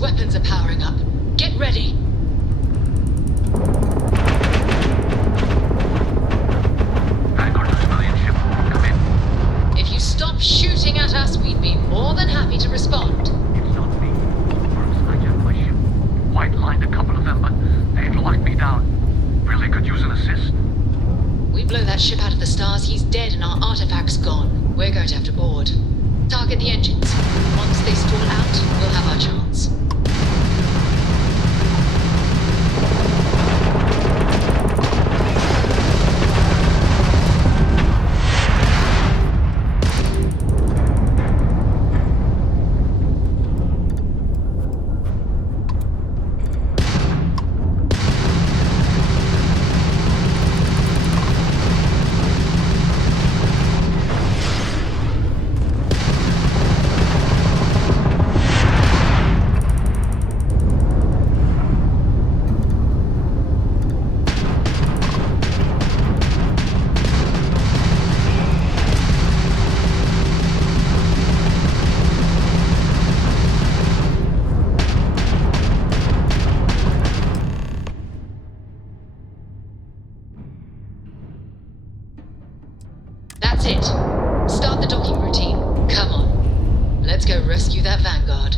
weapons are powering up. Get ready. Vanguard civilian ship. Come in. If you stop shooting at us, we'd be more than happy to respond. It's not me. First, hijacked my ship. White-lined a couple of them, but they've locked me down. Really could use an assist. We blow that ship out of the stars, he's dead and our artifact's gone. We're going to have to board. Target the engines. Once they stall out, we'll have our chance. That's it. Start the docking routine. Come on. Let's go rescue that Vanguard.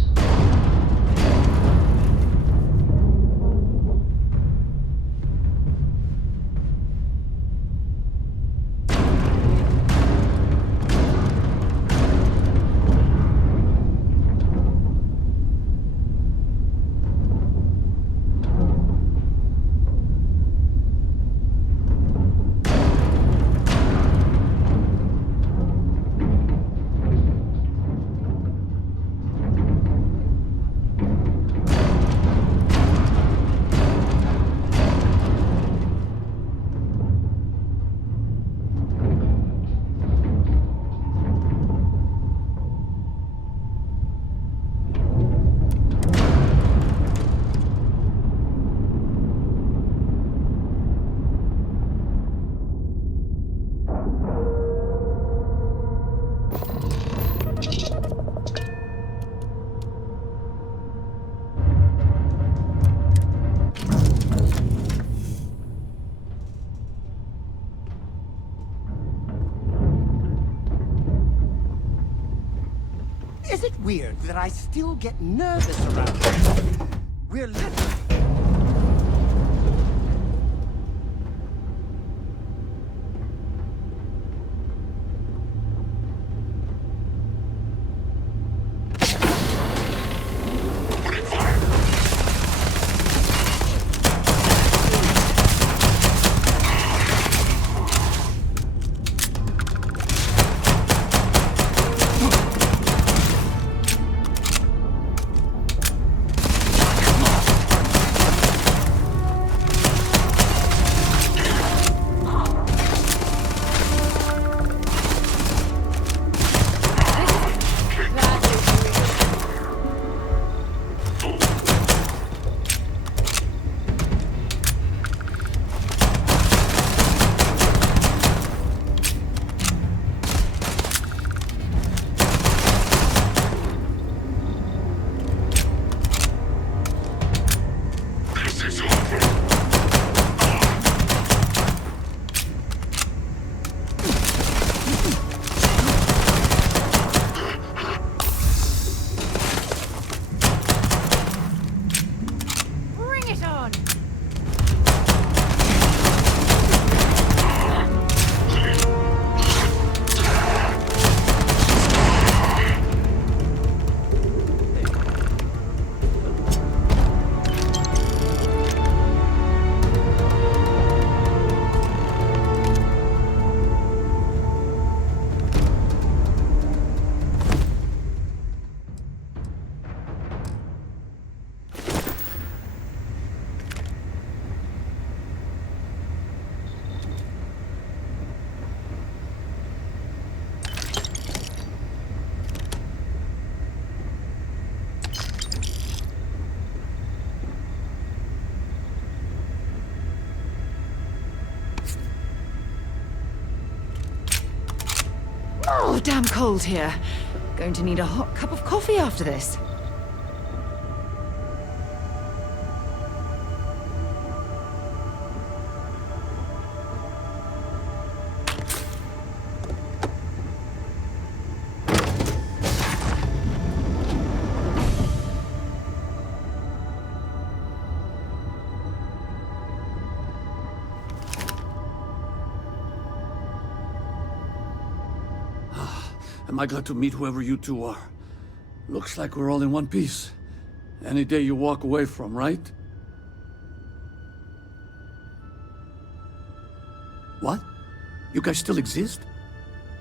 Is it weird that I still get nervous around this? We're living. Oh, damn cold here. Going to need a hot cup of coffee after this. Am I glad to meet whoever you two are. Looks like we're all in one piece. Any day you walk away from, right? What? You guys still exist?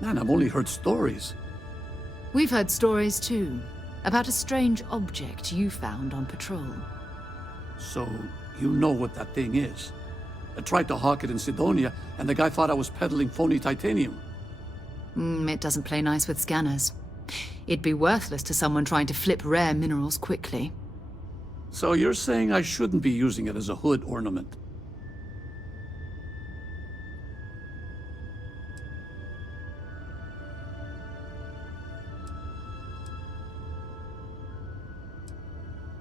Man, I've only heard stories. We've heard stories too, about a strange object you found on patrol. So, you know what that thing is. I tried to hawk it in Sidonia, and the guy thought I was peddling phony titanium. It doesn't play nice with scanners. It'd be worthless to someone trying to flip rare minerals quickly. So you're saying I shouldn't be using it as a hood ornament?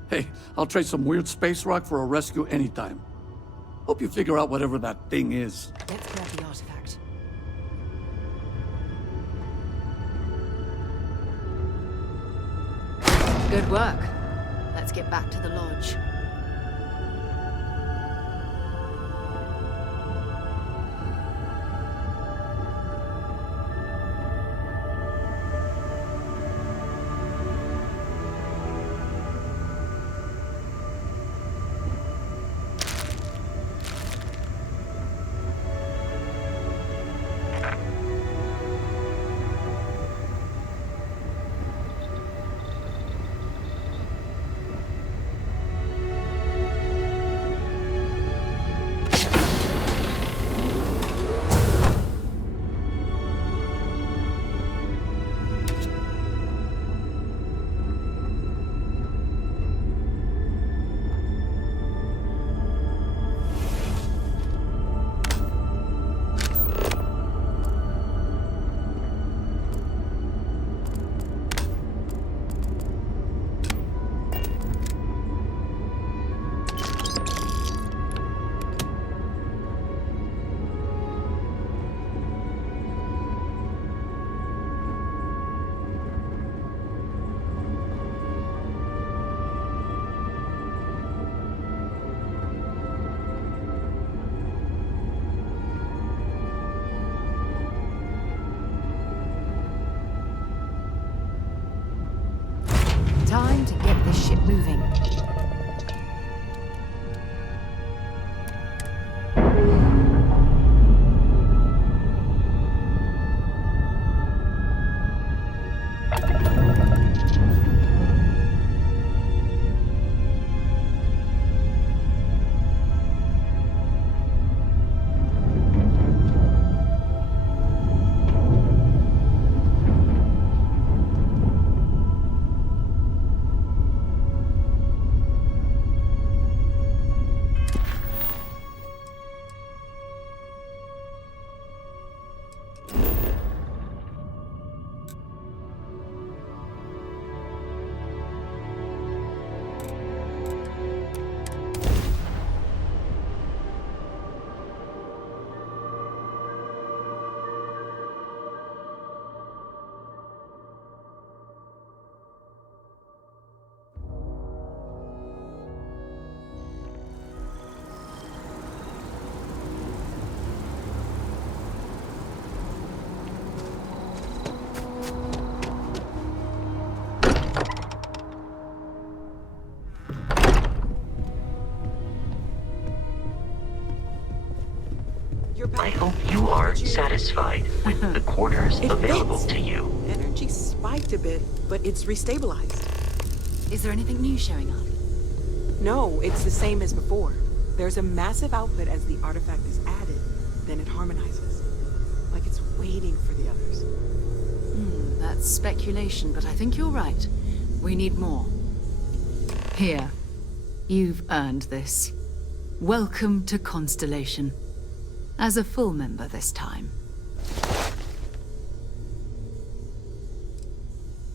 Hey, I'll trade some weird space rock for a rescue anytime. Hope you figure out whatever that thing is. Let's grab the artifact. Good work. Let's get back to the lodge. Time to get this ship moving. I hope you are satisfied with the quarters available to you. Energy spiked a bit, but it's restabilized. Is there anything new showing up? No, it's the same as before. There's a massive output as the artifact is added, then it harmonizes. Like it's waiting for the others. That's speculation, but I think you're right. We need more. Here. You've earned this. Welcome to Constellation. As a full member this time.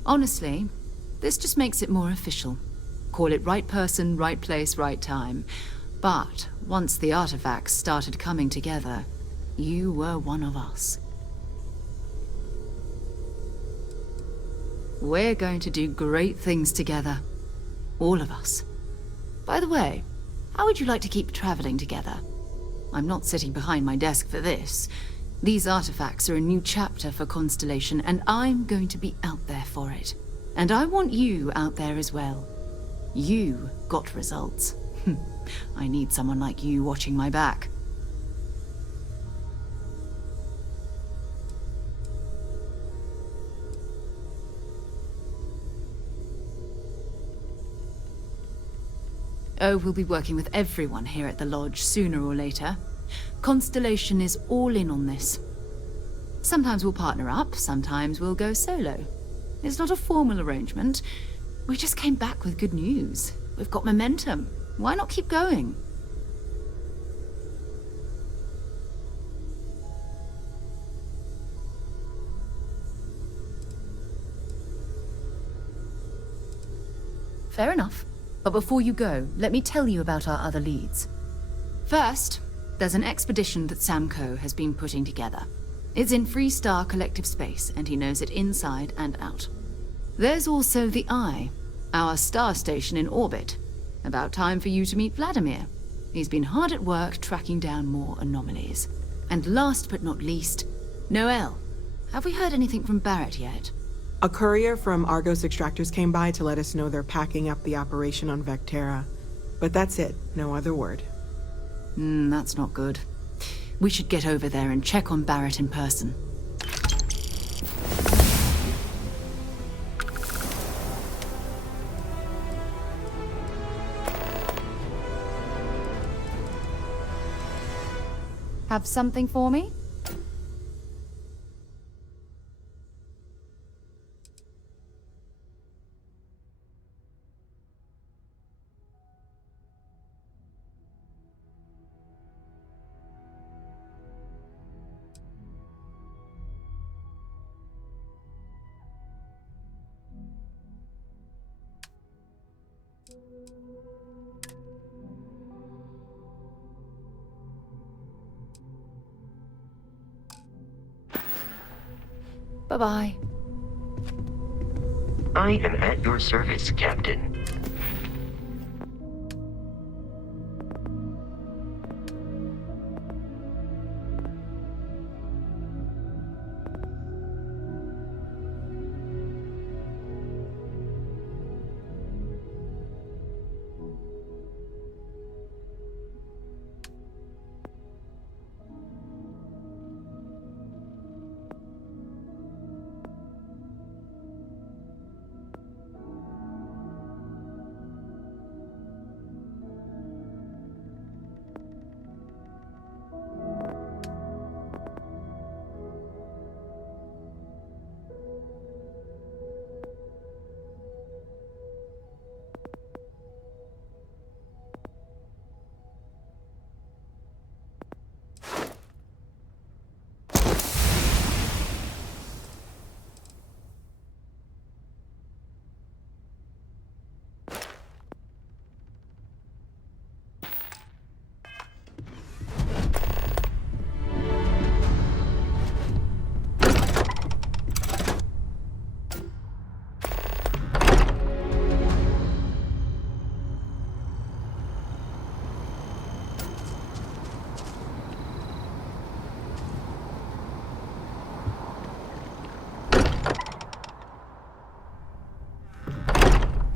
Honestly, this just makes it more official. Call it right person, right place, right time. But once the artifacts started coming together, you were one of us. We're going to do great things together. All of us. By the way, how would you like to keep traveling together? I'm not sitting behind my desk for this. These artifacts are a new chapter for Constellation, and I'm going to be out there for it. And I want you out there as well. You got results. I need someone like you watching my back. Oh, we'll be working with everyone here at the lodge sooner or later. Constellation is all in on this. Sometimes we'll partner up, sometimes we'll go solo. It's not a formal arrangement. We just came back with good news. We've got momentum. Why not keep going? Fair enough. But before you go, let me tell you about our other leads. First, there's an expedition that Samco has been putting together. It's in Freestar Collective Space, and he knows it inside and out. There's also the Eye, our star station in orbit. About time for you to meet Vladimir. He's been hard at work tracking down more anomalies. And last but not least, Noel. Have we heard anything from Barrett yet? A courier from Argos Extractors came by to let us know they're packing up the operation on Vectera. But that's it, no other word. That's not good. We should get over there and check on Barrett in person. Have something for me? Bye-bye. I am at your service, Captain.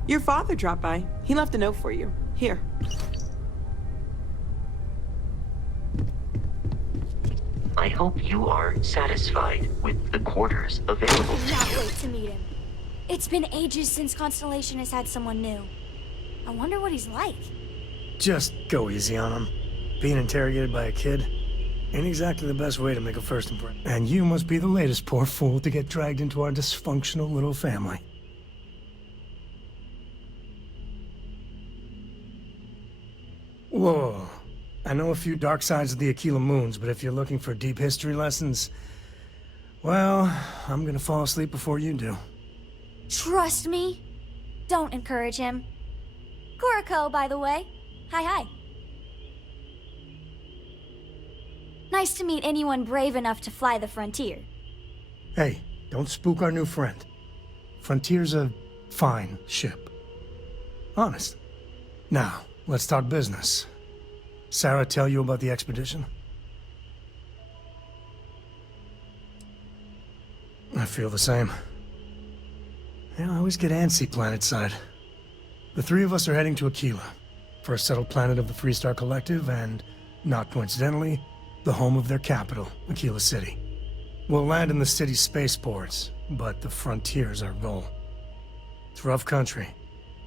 Your father dropped by. He left a note for you. Here. I hope you are satisfied with the quarters available to Cannot you. wait to meet him. It's been ages since Constellation has had someone new. I wonder what he's like. Just go easy on him. Being interrogated by a kid ain't exactly the best way to make a first impression. And you must be the latest poor fool to get dragged into our dysfunctional little family. Whoa. I know a few dark sides of the Aquila Moons, but if you're looking for deep history lessons, well, I'm gonna fall asleep before you do. Trust me. Don't encourage him. Kuriko, by the way. Hi. Nice to meet anyone brave enough to fly the frontier. Hey, don't spook our new friend. Frontier's a fine ship. Honest. Now, let's talk business. Sarah tell you about the expedition? I feel the same. Yeah, I always get antsy planetside. The three of us are heading to Aquila, first settled planet of the Freestar Collective, and, not coincidentally, the home of their capital, Aquila City. We'll land in the city's spaceports, but the frontier's our goal. It's rough country.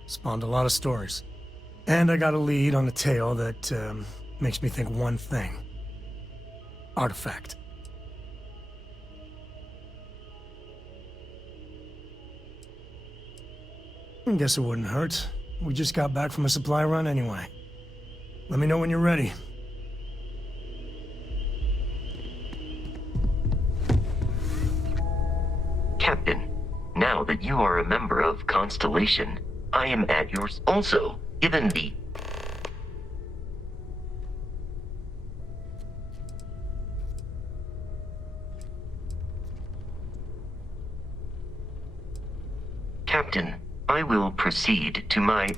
Spawned a lot of stories. And I got a lead on a tale that, makes me think one thing. Artifact. I guess it wouldn't hurt. We just got back from a supply run anyway. Let me know when you're ready. Captain, now that you are a member of Constellation, I am at yours. Also, given the... Captain, I will proceed to my...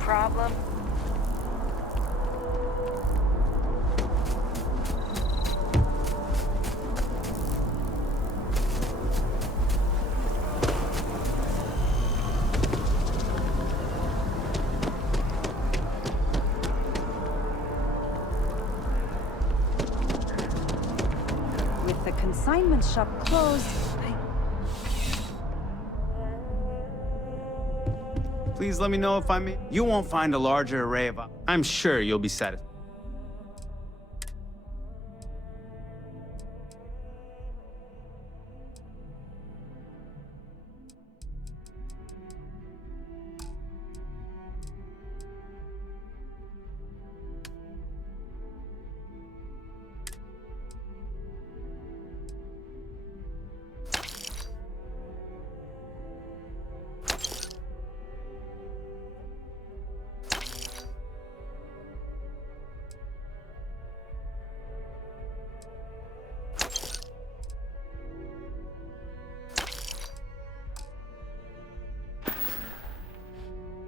Problem? With the consignment shop closed, Please let me know if I'm... You won't find a larger array of... I'm sure you'll be satisfied.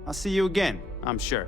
I'll see you again, I'm sure.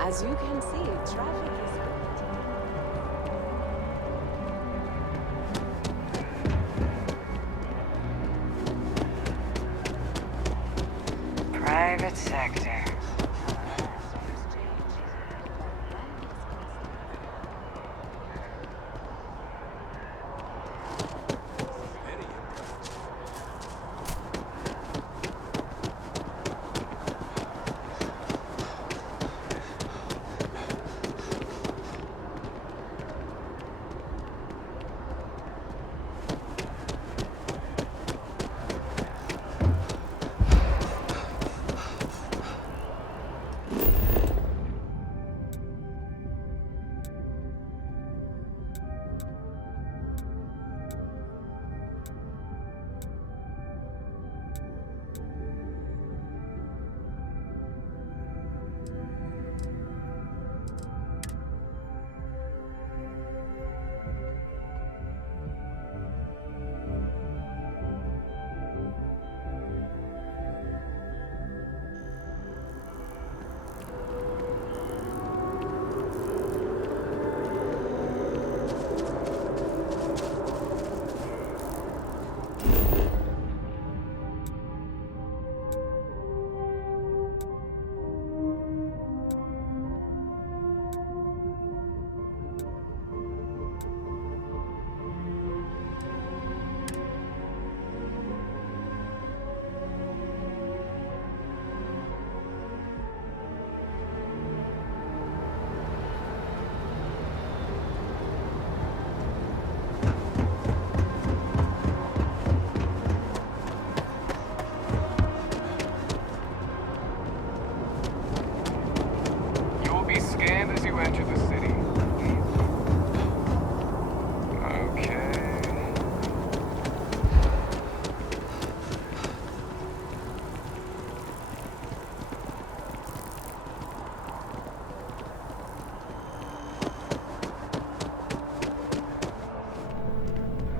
As you can see, traffic is... Private sector.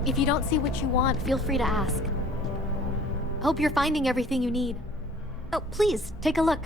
If you don't see what you want, feel free to ask. Hope you're finding everything you need. Oh, please, take a look.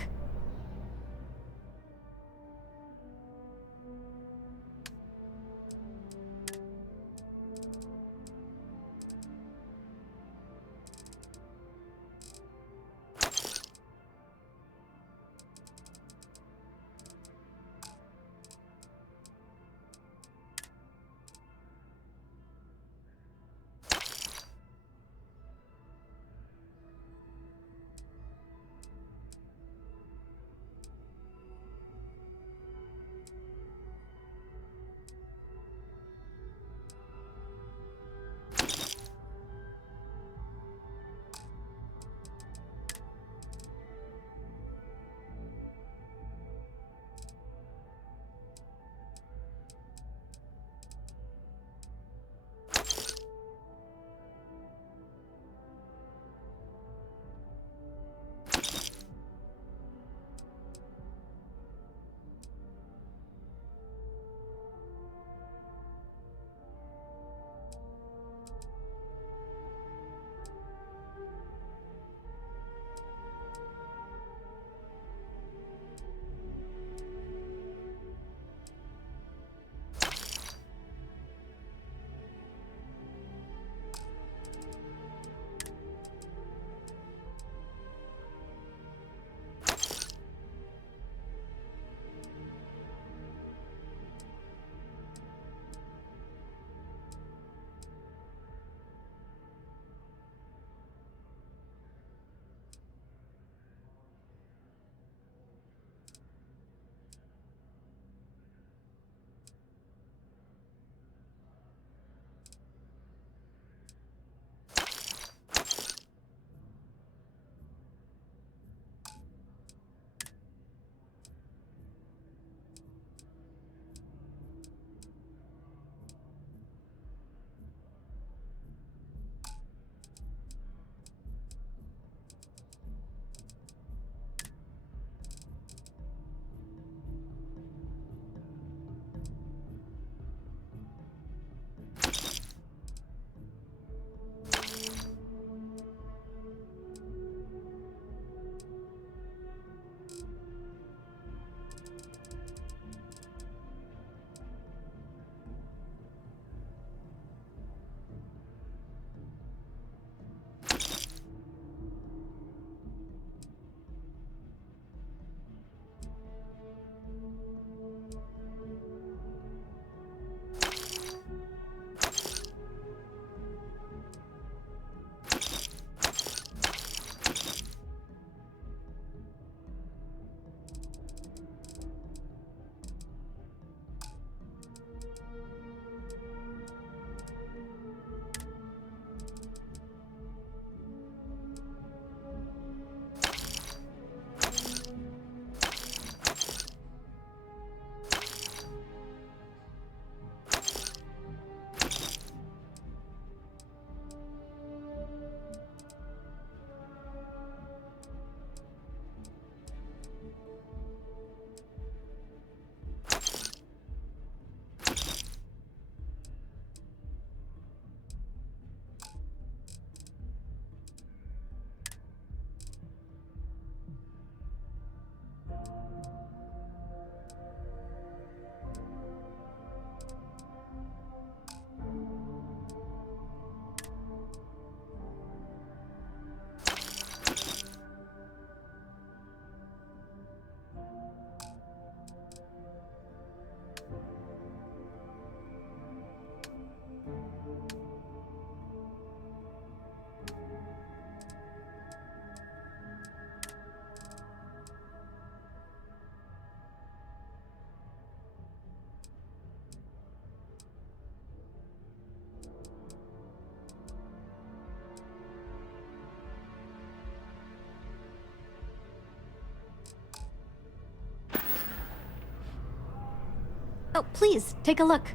Oh, please, take a look.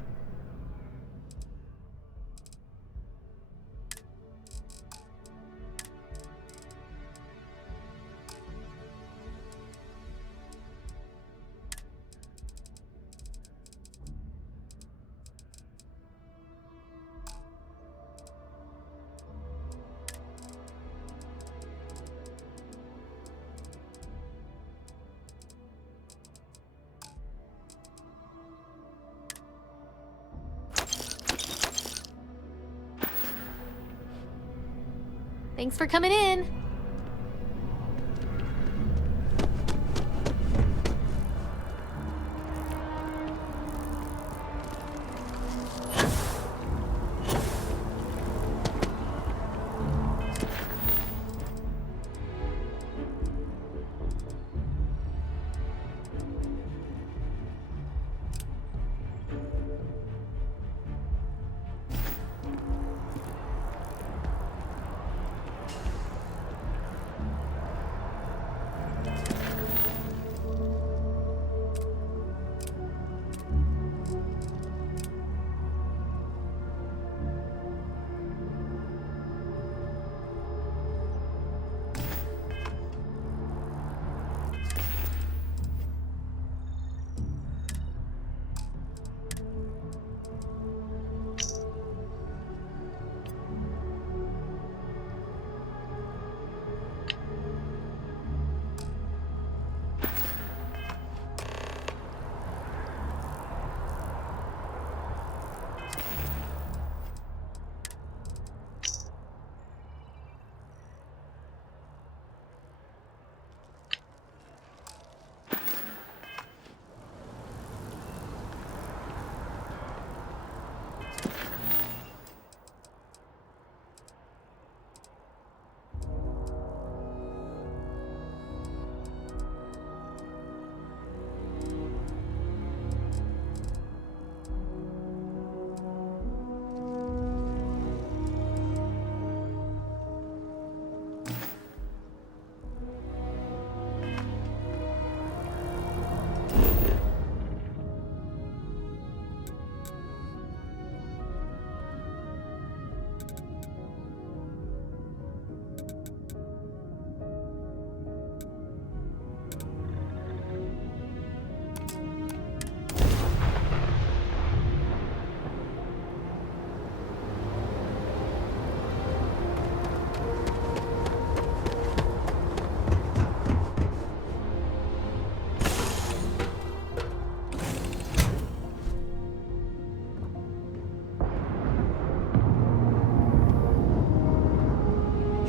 Thanks for coming in.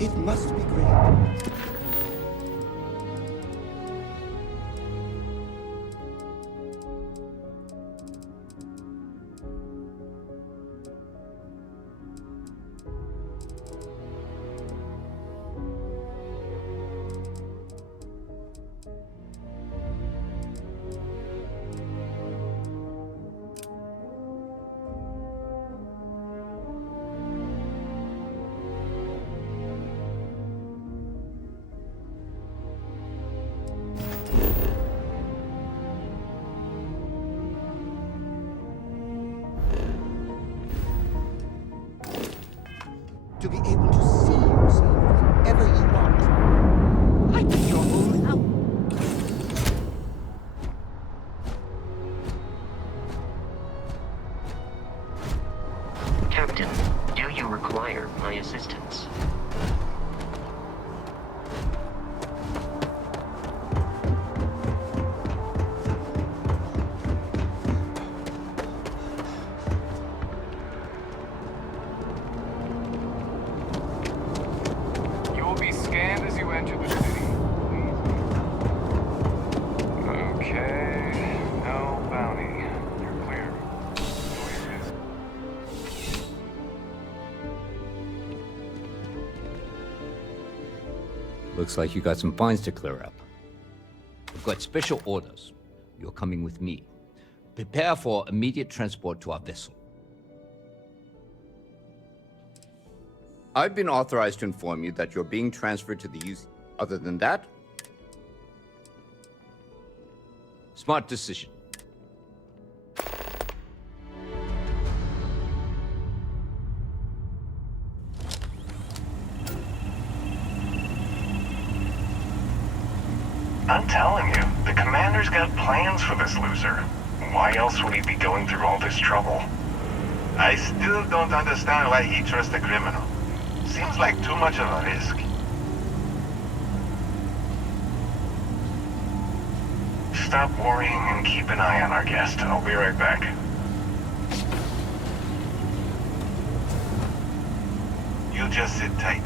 It must be great. To be able to see yourself whenever you want. I think you're all out. Captain, do you require my assistance? You will be scanned as you enter the city. Okay, no bounty. You're clear. Looks like you got some fines to clear up. We've got special orders. You're coming with me. Prepare for immediate transport to our vessel. I've been authorized to inform you that you're being transferred to the UC. Other than that, smart decision. I'm telling you, the commander's got plans for this loser. Why else would he be going through all this trouble? I still don't understand why he trusts a criminal. Seems like too much of a risk. Stop worrying and keep an eye on our guest. I'll be right back. You just sit tight.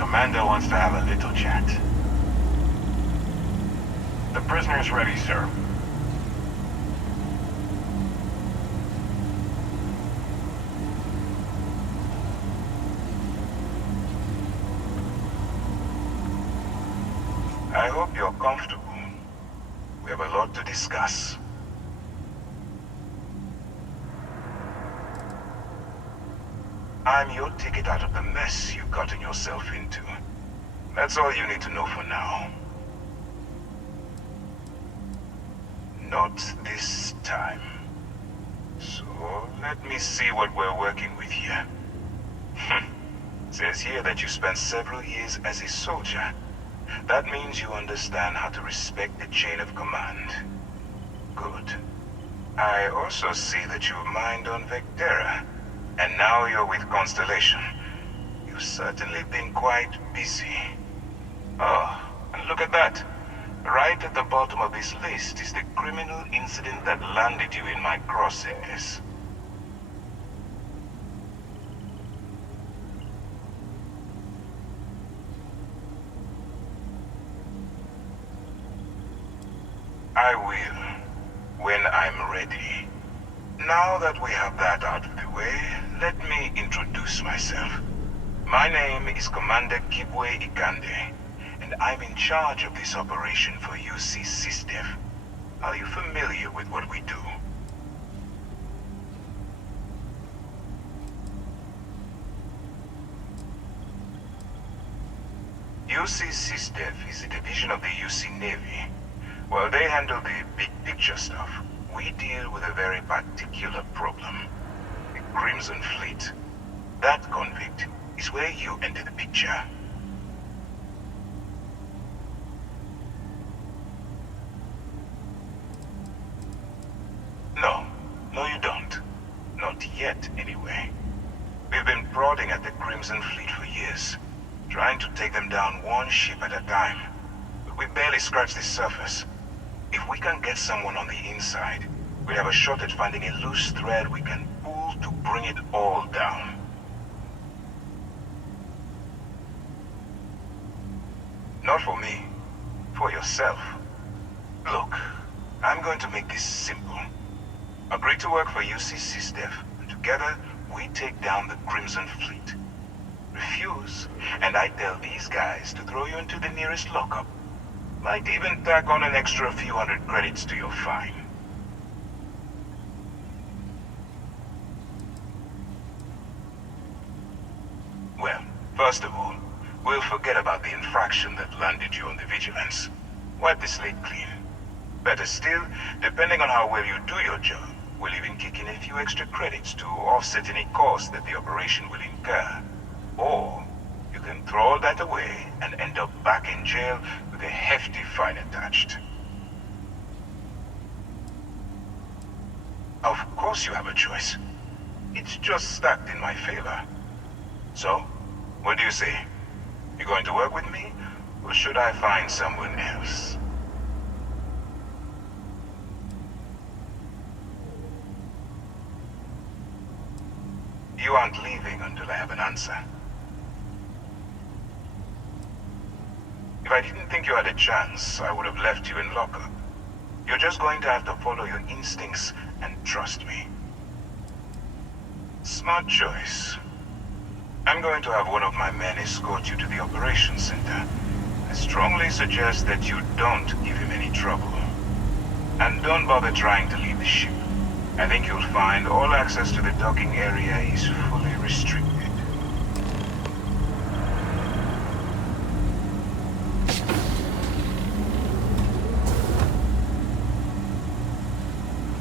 commander wants to have a little chat. The prisoner's ready, sir. I hope you're comfortable. We have a lot to discuss. I'm your ticket out of the mess you've gotten yourself into. That's all you need to know for now. Not this time. So, let me see what we're working with here. Says here that you spent several years as a soldier. That means you understand how to respect the chain of command. Good. I also see that you've mined on Vectera, and now you're with Constellation. You've certainly been quite busy. Oh, and look at that. Right at the bottom of this list is the criminal incident that landed you in my crosshairs. I will, when I'm ready. Now that we have that out of the way, let me introduce myself. My name is Commander Kibwe Ikande, and I'm in charge of this operation for UC SysDef. Are you familiar with what we do? UC SysDef is a division of the UC Navy. Well, they handle the big picture stuff. We deal with a very particular problem. The Crimson Fleet. That convict is where you enter the picture. No, you don't. Not yet, anyway. We've been prodding at the Crimson Fleet for years, trying to take them down one ship at a time. But we barely scratched the surface. If we can get someone on the inside, we'll have a shot at finding a loose thread we can pull to bring it all down. Not for me. For yourself. Look, I'm going to make this simple. Agree to work for UC SysDef, and together we take down the Crimson Fleet. Refuse, and I tell these guys to throw you into the nearest lockup. Might even tack on an extra few hundred credits to your fine. Well, first of all, we'll forget about the infraction that landed you on the Vigilance. Wipe the slate clean. Better still, depending on how well you do your job, we'll even kick in a few extra credits to offset any cost that the operation will incur. Or you can throw all that away and end up back in jail with a hefty fine attached. Of course you have a choice. It's just stacked in my favor. So, what do you say? You going to work with me, or should I find someone else? You aren't leaving until I have an answer. If I didn't think you had a chance, I would have left you in lockup. You're just going to have to follow your instincts and trust me. Smart choice. I'm going to have one of my men escort you to the operations center. I strongly suggest that you don't give him any trouble. And don't bother trying to leave the ship. I think you'll find all access to the docking area is fully restricted.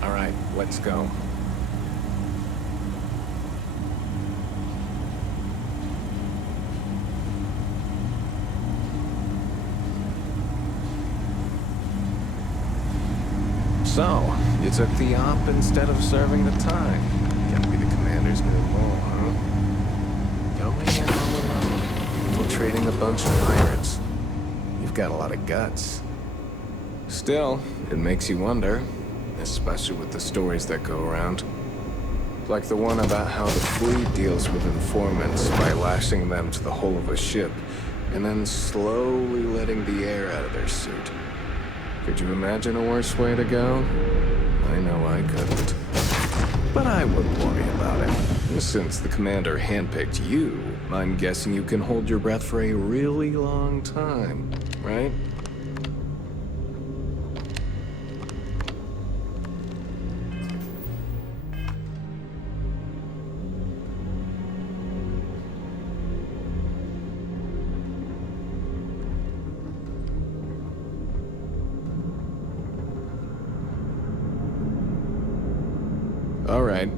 All right, let's go. So, you took the op instead of serving the time. Gonna be the commander's new role, huh? Going in all alone, infiltrating a bunch of pirates. You've got a lot of guts. Still, it makes you wonder, especially with the stories that go around. Like the one about how the fleet deals with informants by lashing them to the hull of a ship and then slowly letting the air out of their suit. Could you imagine a worse way to go? I know I couldn't. But I wouldn't worry about it. Since the commander handpicked you, I'm guessing you can hold your breath for a really long time, right? All right,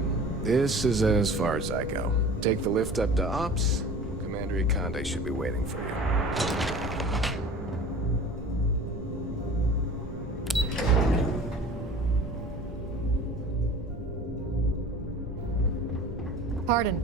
this is as far as I go. Take the lift up to Ops. Commander Ikande should be waiting for you. Pardon.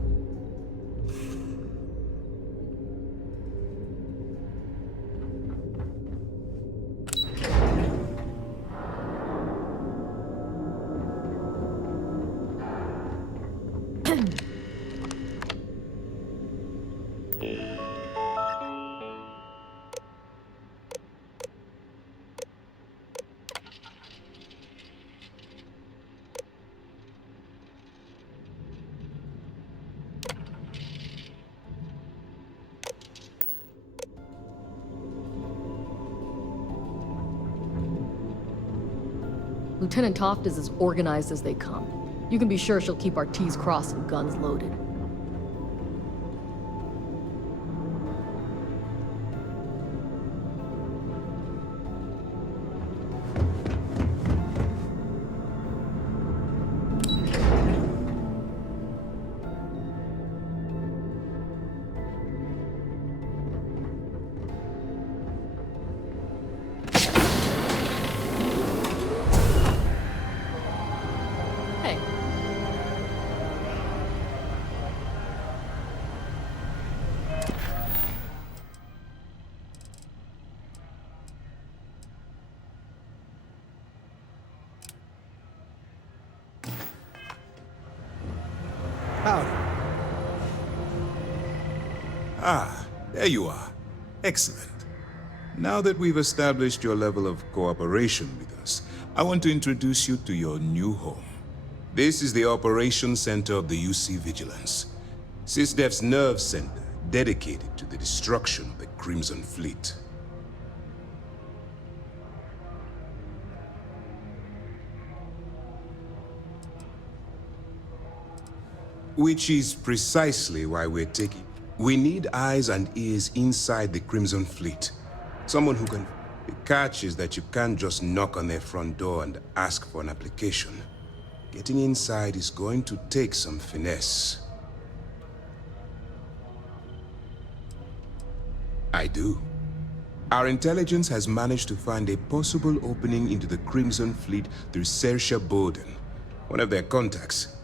Lieutenant Toft is as organized as they come. You can be sure she'll keep our T's crossed and guns loaded. Howdy. Ah, there you are. Excellent. Now that we've established your level of cooperation with us, I want to introduce you to your new home. This is the Operations Center of the UC Vigilance, SysDef's nerve center dedicated to the destruction of the Crimson Fleet. Which is precisely why we're taking... We need eyes and ears inside the Crimson Fleet. Someone who can... The catch is that you can't just knock on their front door and ask for an application. Getting inside is going to take some finesse. I do. Our intelligence has managed to find a possible opening into the Crimson Fleet through Saoirse Bowden, one of their contacts.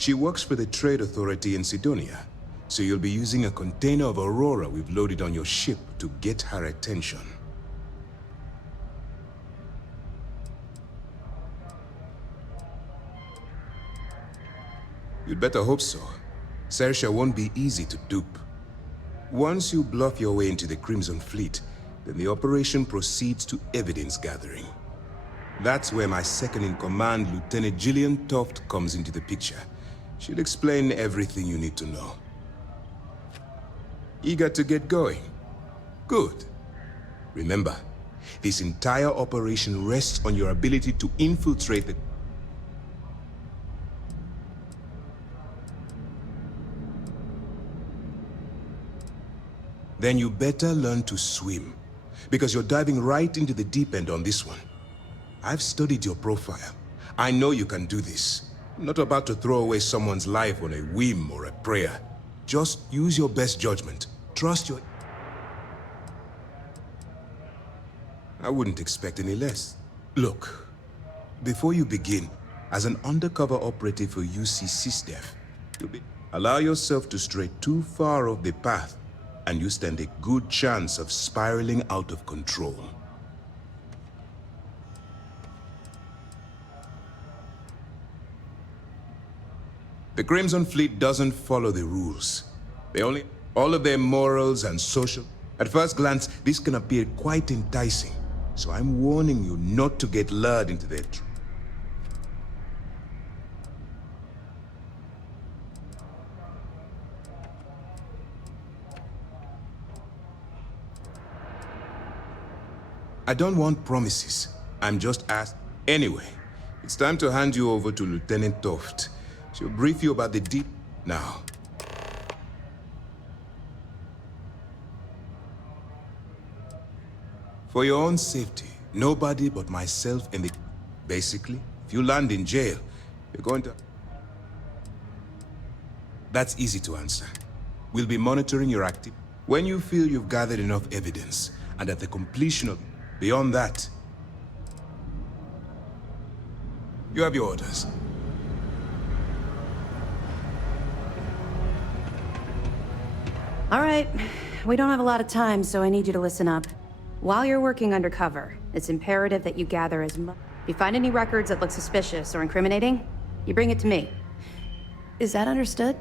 She works for the Trade Authority in Sidonia, so you'll be using a container of Aurora we've loaded on your ship to get her attention. You'd better hope so. Saoirse won't be easy to dupe. Once you bluff your way into the Crimson Fleet, then the operation proceeds to evidence gathering. That's where my second-in-command, Lieutenant Gillian Toft, comes into the picture. She'll explain everything you need to know. Eager to get going? Good. Remember, this entire operation rests on your ability to infiltrate the... Then you better learn to swim, because you're diving right into the deep end on this one. I've studied your profile. I know you can do this. I'm not about to throw away someone's life on a whim or a prayer. Just use your best judgment. Trust your... I wouldn't expect any less. Look, before you begin, as an undercover operative for UC SysDef, allow yourself to stray too far off the path, and you stand a good chance of spiraling out of control. The Crimson Fleet doesn't follow the rules. All of their morals and social... At first glance, this can appear quite enticing, so I'm warning you not to get lured into their trap. I don't want promises. I'm just asking. Anyway, it's time to hand you over to Lieutenant Toft. She'll brief you about the deep... Now. For your own safety, nobody but myself and the... Basically, if you land in jail, you're going to... That's easy to answer. We'll be monitoring your activity. When you feel you've gathered enough evidence, and at the completion of... Beyond that, you have your orders. All right. We don't have a lot of time, so I need you to listen up. While you're working undercover, it's imperative that you gather as much... If you find any records that look suspicious or incriminating, you bring it to me. Is that understood?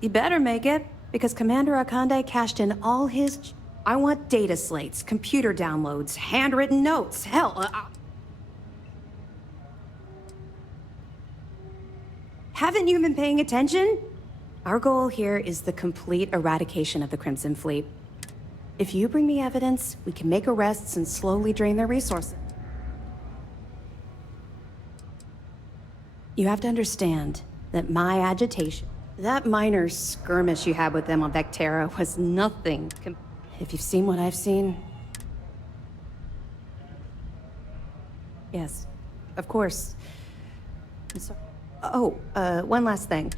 You better make it, because Commander Akande cashed in all his... I want data slates, computer downloads, handwritten notes, hell... Haven't you been paying attention? Our goal here is the complete eradication of the Crimson Fleet. If you bring me evidence, we can make arrests and slowly drain their resources. You have to understand that my agitation... That minor skirmish you had with them on Vectera was nothing. If you've seen what I've seen... Yes, of course. I'm sorry. Oh, one last thing.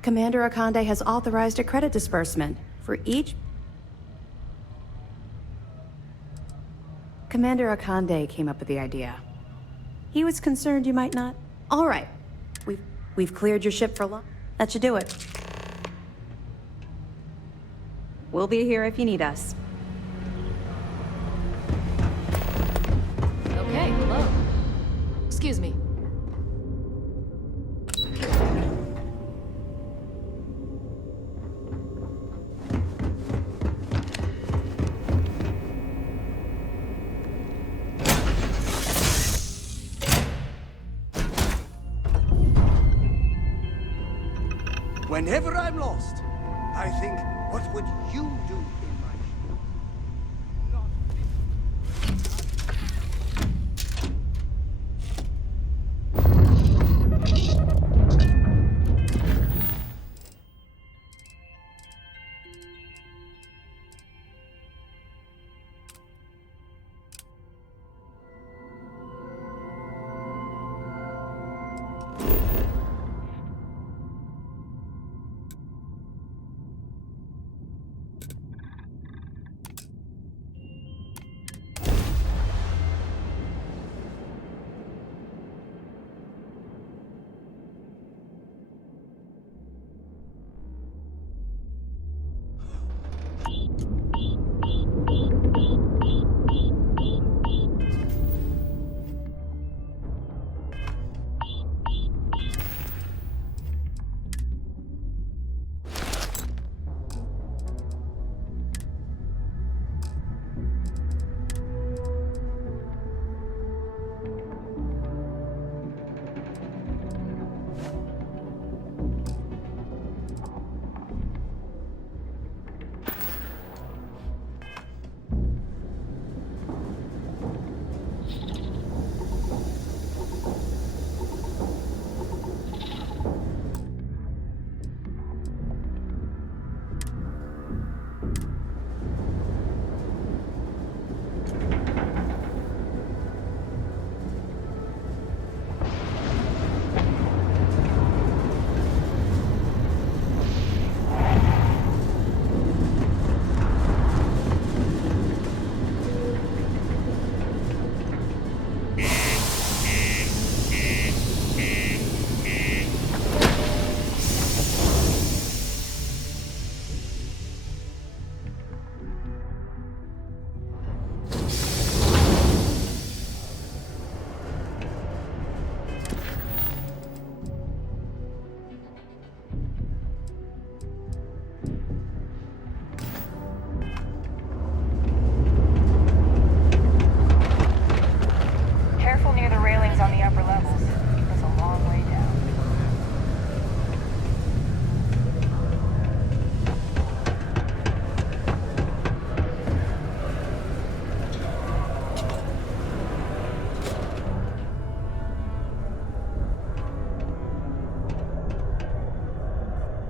Commander Akande has authorized a credit disbursement for each... Commander Akande came up with the idea. He was concerned you might not... All right. We've cleared your ship for lunch. That should do it. We'll be here if you need us. Okay, hello. Excuse me. Whenever I'm lost, I think, what would you do in my shoes?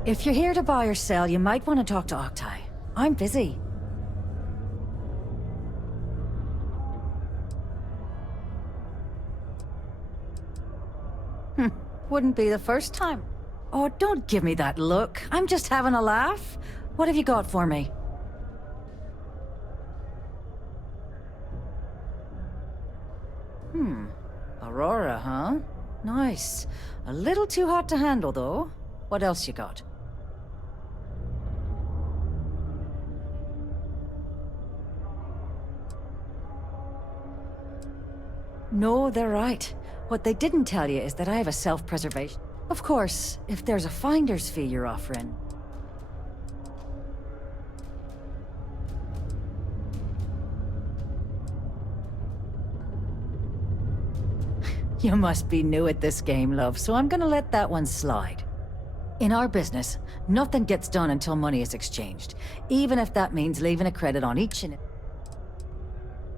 If you're here to buy or sell, you might want to talk to Octai. I'm busy. Wouldn't be the first time. Oh, don't give me that look. I'm just having a laugh. What have you got for me? Aurora, huh? Nice. A little too hot to handle, though. What else you got? No, they're right. What they didn't tell you is that I have a self-preservation. Of course, if there's a finder's fee you're offering. You must be new at this game, love, so I'm gonna let that one slide. In our business, nothing gets done until money is exchanged, even if that means leaving a credit on each and...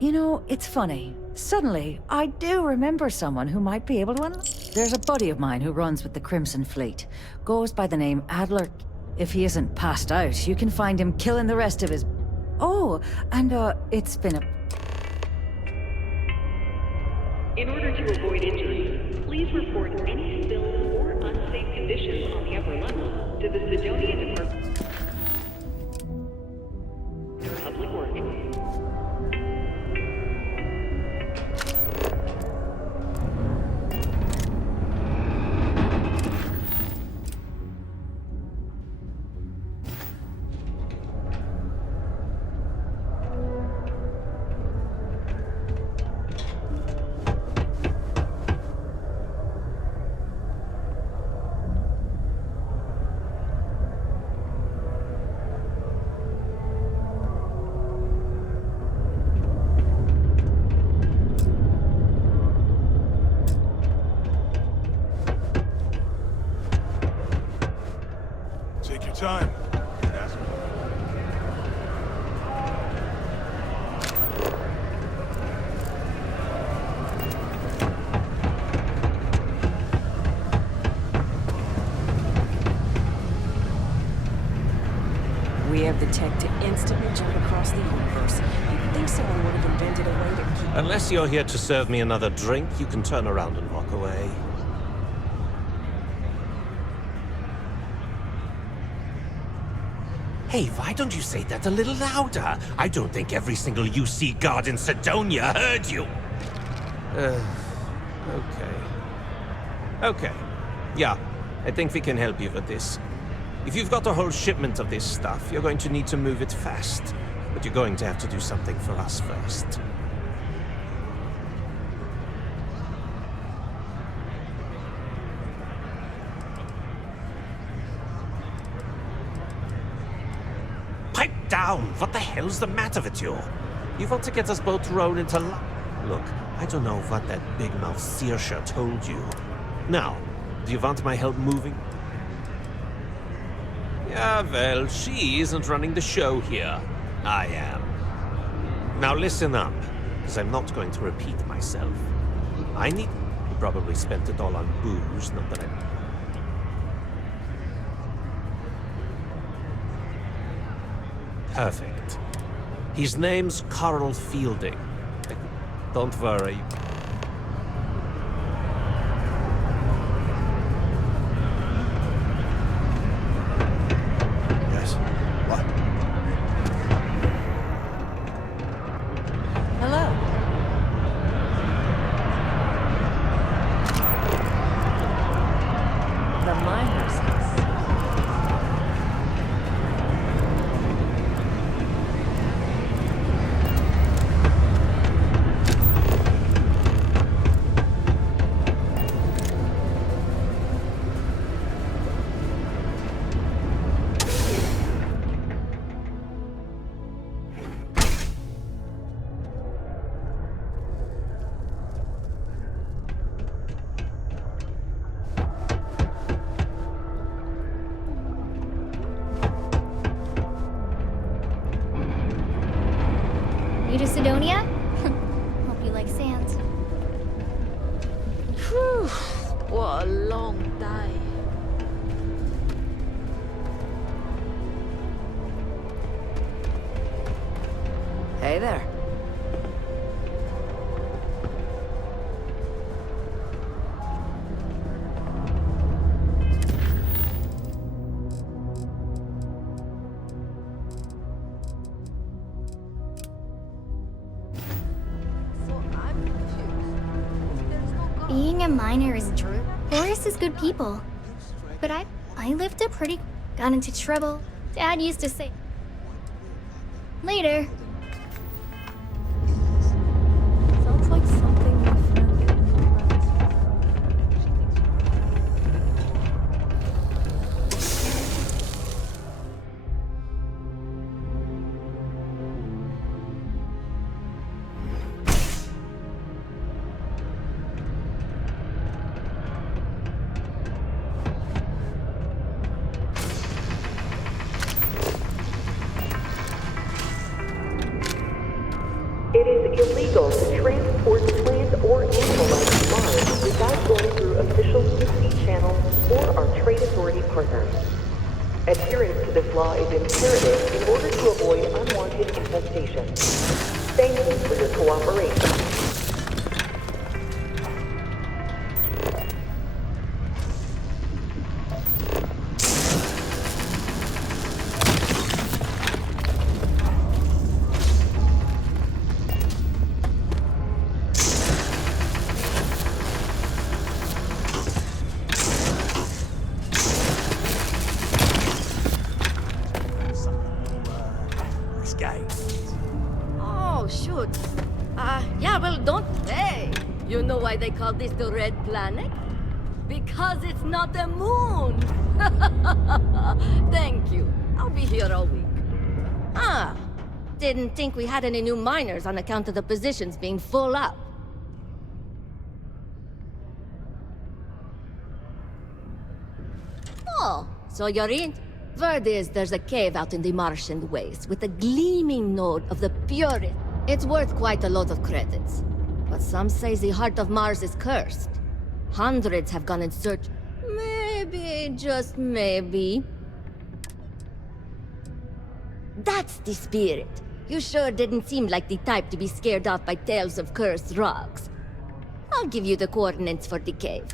You know, it's funny. Suddenly, I do remember someone who might be able to unlock... There's a buddy of mine who runs with the Crimson Fleet. Goes by the name Adler. If he isn't passed out, you can find him killing the rest of his... Oh, and it's been a... In order to avoid injury, please report any spills or unsafe conditions on the upper level to the Sidonia Department of Public Works. Take your time. We have the tech to instantly jump across the universe. You'd think someone would have invented a way to keep... Unless you're here to serve me another drink, you can turn around and walk away. Hey, why don't you say that a little louder? I don't think every single UC guard in Sidonia heard you. Okay. Yeah, I think we can help you with this. If you've got a whole shipment of this stuff, you're going to need to move it fast. But you're going to have to do something for us first. Pipe down! What the hell's the matter with you? You want to get us both thrown into Look, I don't know what that big mouth Saoirse told you. Now, do you want my help moving? Yeah, well, she isn't running the show here. I am. Now listen up, because I'm not going to repeat myself. I need... You probably spent it all on booze, not that I... Perfect. His name's Carl Fielding. Don't worry. You to Sidonia? Hope you like sand. Whew, what a long day. Hey there. Being a miner is true. Forrest is good people. But I lived a pretty... got into trouble. Dad used to say... Later. Sounds like something my friend could It is illegal to transport plant or animal life to Mars without going through official QC channels or our trade authority partners. Adherence to this law is imperative in order to avoid unwanted infestation. Thank you for your cooperation. Oh, shoot. Yeah, well, don't say. You know why they call this the Red Planet? Because it's not a moon. Thank you. I'll be here all week. Didn't think we had any new miners on account of the positions being full up. Oh, so you're in? Word is there's a cave out in the Martian waste with a gleaming node of the purest. It's worth quite a lot of credits. But some say the heart of Mars is cursed. Hundreds have gone in search. Maybe, just maybe. That's the spirit. You sure didn't seem like the type to be scared off by tales of cursed rocks. I'll give you the coordinates for the cave.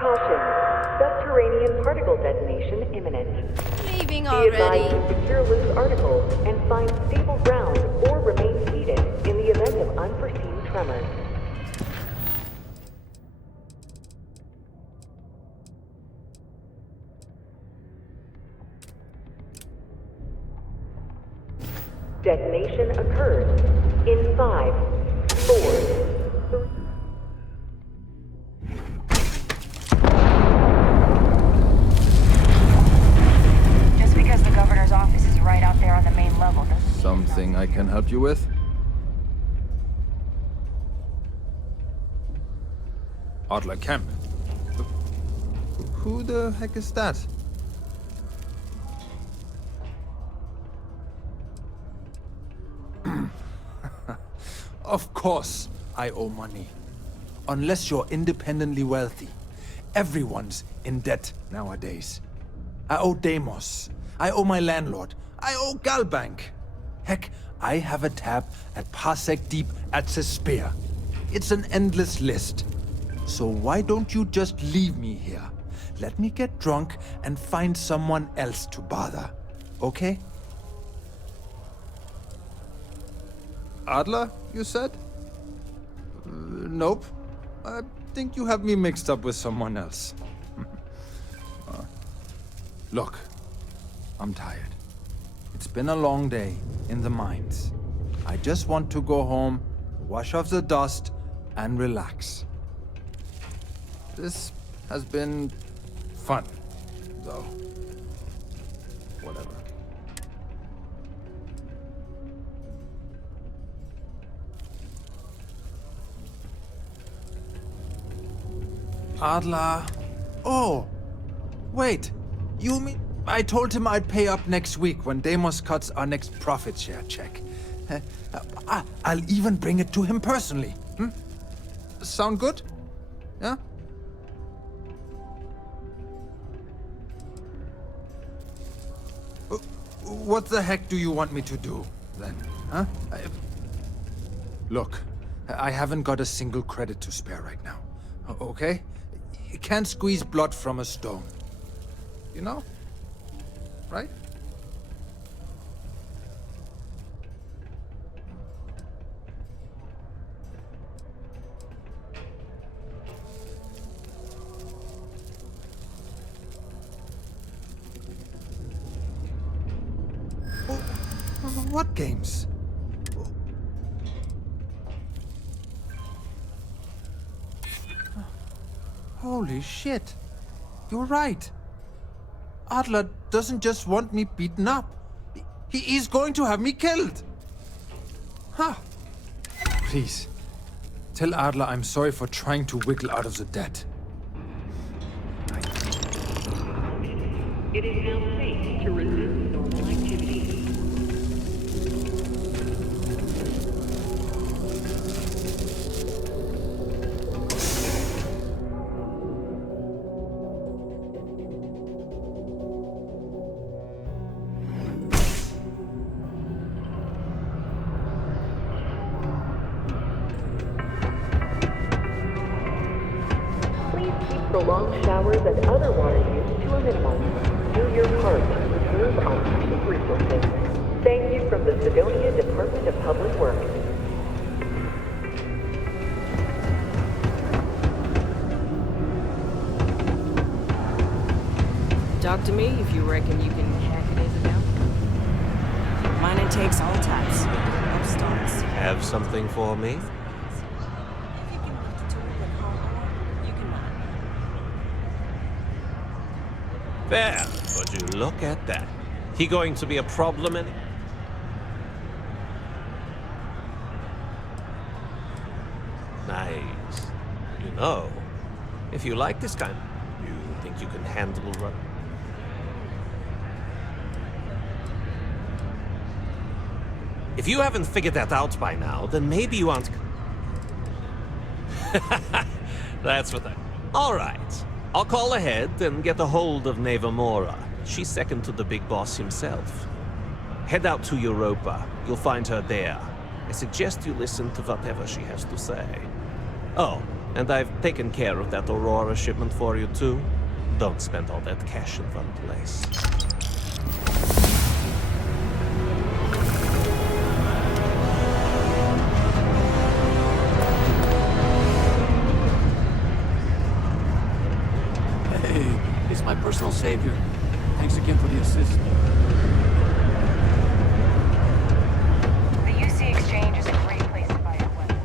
Caution. Subterranean particle detonation imminent. Leaving Be already. advised to secure loose articles and find stable ground or remain seated in the event of unforeseen tremors. Detonation occurs in 5, 4, 3... Just because the governor's office is right out there on the main level doesn't mean Something I can help you with? Adler Camp. Who the heck is that? Of course I owe money. Unless you're independently wealthy. Everyone's in debt nowadays. I owe Deimos. I owe my landlord. I owe Galbank. Heck, I have a tab at Parsec Deep at Cespear. It's an endless list. So why don't you just leave me here? Let me get drunk and find someone else to bother. Okay? Adler, you said? Nope. I think you have me mixed up with someone else. Look, I'm tired. It's been a long day in the mines. I just want to go home, wash off the dust, and relax. This has been fun, though. Whatever. Adler. Oh, wait. You mean I told him I'd pay up next week when Deimos cuts our next profit share check. I'll even bring it to him personally. Sound good? Yeah? What the heck do you want me to do, then? Huh? Look, I haven't got a single credit to spare right now. Okay? You can't squeeze blood from a stone. You know? Right? What games? Holy shit. You're right. Adler doesn't just want me beaten up. He is going to have me killed. Huh. Please, tell Adler I'm sorry for trying to wiggle out of the debt. It is now safe to resume normal activities. Prolonged showers and other water use to a minimum. Do your part to preserve our precious resources. Thank you from the Sidonia Department of Public Works. Talk to me if you reckon you can hack it as a down. Mining takes all types. Upstarts. Have something for me? There, would you look at that? He going to be a problem in... Nice. You know, if you like this kind, you think you can handle run... If you haven't figured that out by now, then maybe you aren't... That's what I... All right. I'll call ahead and get a hold of Nevamora. She's second to the big boss himself. Head out to Europa. You'll find her there. I suggest you listen to whatever she has to say. Oh, and I've taken care of that Aurora shipment for you too. Don't spend all that cash in one place. My personal savior. Thanks again for the assist. The UC Exchange is a great place to buy your weapon.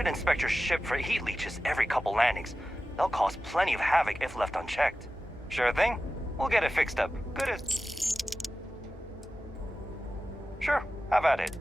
should inspect your ship for heat leeches every couple landings. They'll cause plenty of havoc if left unchecked. Sure thing. We'll get it fixed up. Good as... Sure, have at it.